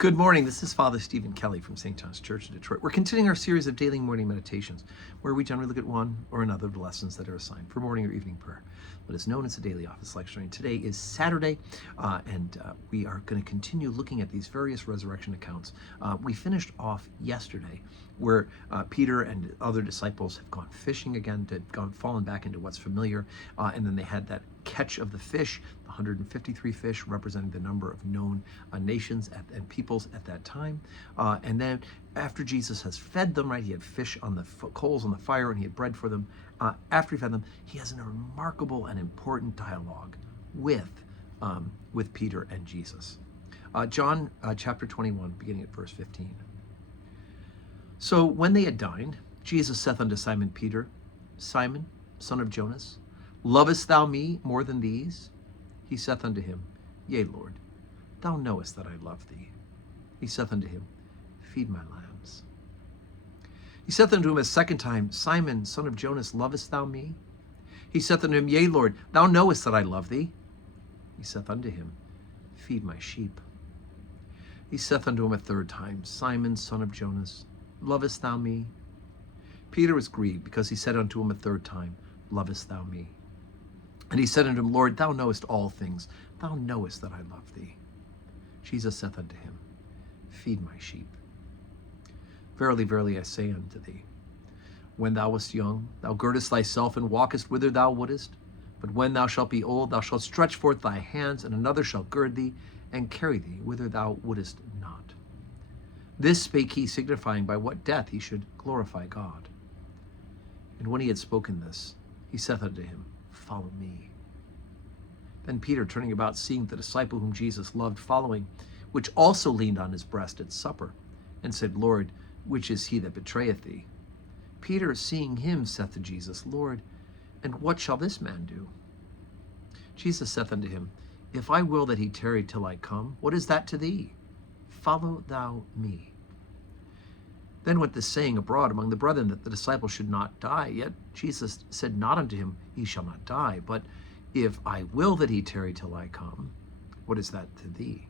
Good morning. This is Father Stephen Kelly from St. John's Church in Detroit. We're continuing our series of daily morning meditations, where we generally look at one or another of the lessons that are assigned for morning or evening prayer, what is known as the daily office lectionary. Today is Saturday, and we are going to continue looking at these various resurrection accounts. We finished off yesterday where Peter and other disciples have gone fishing again, fallen back into what's familiar, and then they had that catch of the fish, the 153 fish representing the number of known nations and peoples at that time. And then after Jesus has fed them, right, he had fish on the coals on the fire and he had bread for them. After he fed them, he has a remarkable and important dialogue with Peter and Jesus. John chapter 21, beginning at verse 15. So when they had dined, Jesus saith unto Simon Peter, Simon, son of Jonas, lovest thou me more than these? He saith unto him, Yea, Lord, thou knowest that I love thee. He saith unto him, Feed my lambs. He saith unto him a second time, Simon, son of Jonas, lovest thou me? He saith unto him, Yea, Lord, thou knowest that I love thee. He saith unto him, Feed my sheep. He saith unto him a third time, Simon, son of Jonas, lovest thou me? Peter was grieved, because he said unto him a third time, Lovest thou me? And he said unto him, Lord, thou knowest all things. Thou knowest that I love thee. Jesus saith unto him, Feed my sheep. Verily, verily, I say unto thee, when thou wast young, thou girdest thyself and walkest whither thou wouldest. But when thou shalt be old, thou shalt stretch forth thy hands, and another shall gird thee, and carry thee whither thou wouldest not. This spake he, signifying by what death he should glorify God. And when he had spoken this, he saith unto him, Follow me. Then Peter, turning about, seeing the disciple whom Jesus loved following, which also leaned on his breast at supper, and said, Lord, which is he that betrayeth thee? Peter, seeing him, saith to Jesus, Lord, and what shall this man do? Jesus saith unto him, If I will that he tarry till I come, what is that to thee? Follow thou me. Then went this saying abroad among the brethren, that the disciple should not die. Yet Jesus said not unto him, He shall not die. But if I will that he tarry till I come, what is that to thee?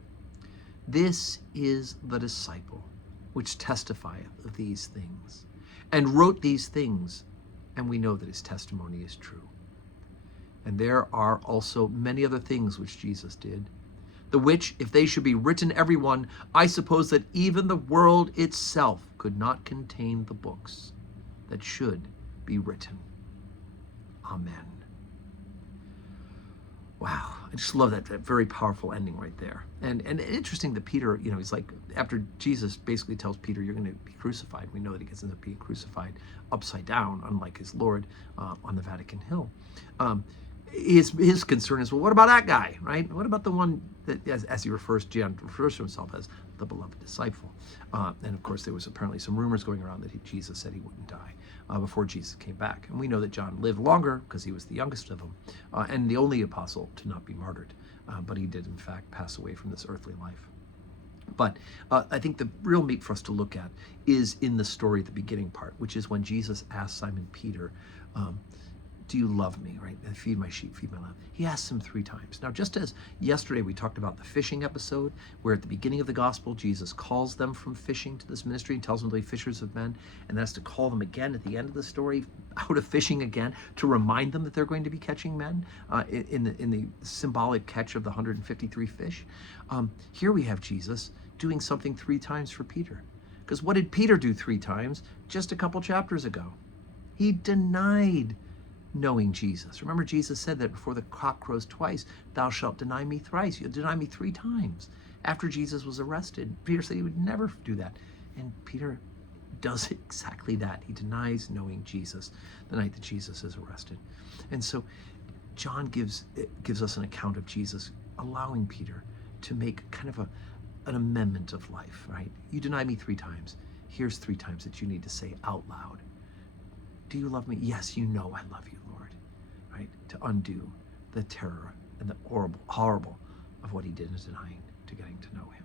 This is the disciple which testifieth of these things, and wrote these things, and we know that his testimony is true. And there are also many other things which Jesus did, the which, if they should be written every one, I suppose that even the world itself could not contain the books that should be written. Amen. Wow, I just love that very powerful ending right there. And interesting that Peter, he's like, after Jesus basically tells Peter, you're going to be crucified. We know that he gets ends up being crucified upside down, unlike his Lord on the Vatican Hill. His concern is, well, what about that guy, right? What about the one that, as John refers to himself as the beloved disciple? And of course, there was apparently some rumors going around that Jesus said he wouldn't die before Jesus came back. And we know that John lived longer because he was the youngest of them and the only apostle to not be martyred. But he did, in fact, pass away from this earthly life. But I think the real meat for us to look at is in the story, the beginning part, which is when Jesus asked Simon Peter, do you love me, right? And feed my sheep, feed my lamb. He asks him 3 times. Now, just as yesterday we talked about the fishing episode, where at the beginning of the gospel, Jesus calls them from fishing to this ministry and tells them to be fishers of men, and that's to call them again at the end of the story out of fishing again to remind them that they're going to be catching men in the symbolic catch of the 153 fish. Here we have Jesus doing something 3 times for Peter. Because what did Peter do 3 times just a couple chapters ago? He denied knowing Jesus. Remember, Jesus said that before the cock crows twice, thou shalt deny me thrice. You'll deny me 3 times. After Jesus was arrested, Peter said he would never do that. And Peter does exactly that. He denies knowing Jesus the night that Jesus is arrested. And so John gives us an account of Jesus allowing Peter to make kind of an amendment of life, right? You deny me 3 times. Here's 3 times that you need to say out loud. Do you love me? Yes, you know I love you, Lord, right? To undo the terror and the horrible of what he did in denying to getting to know him.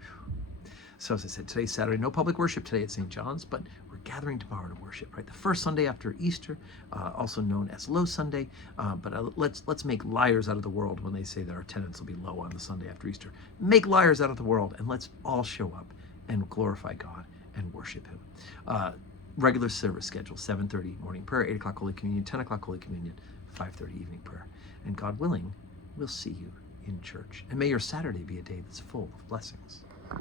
Whew. So as I said, today's Saturday, no public worship today at St. John's, but we're gathered gathering tomorrow to worship, right? The first Sunday after Easter, also known as Low Sunday, but let's make liars out of the world when they say that our attendance will be low on the Sunday after Easter. Make liars out of the world, and let's all show up and glorify God and worship Him. Regular service schedule: 7:30 morning prayer, 8 o'clock Holy Communion, 10 o'clock Holy Communion, 5:30 evening prayer. And God willing, we'll see you in church. And may your Saturday be a day that's full of blessings.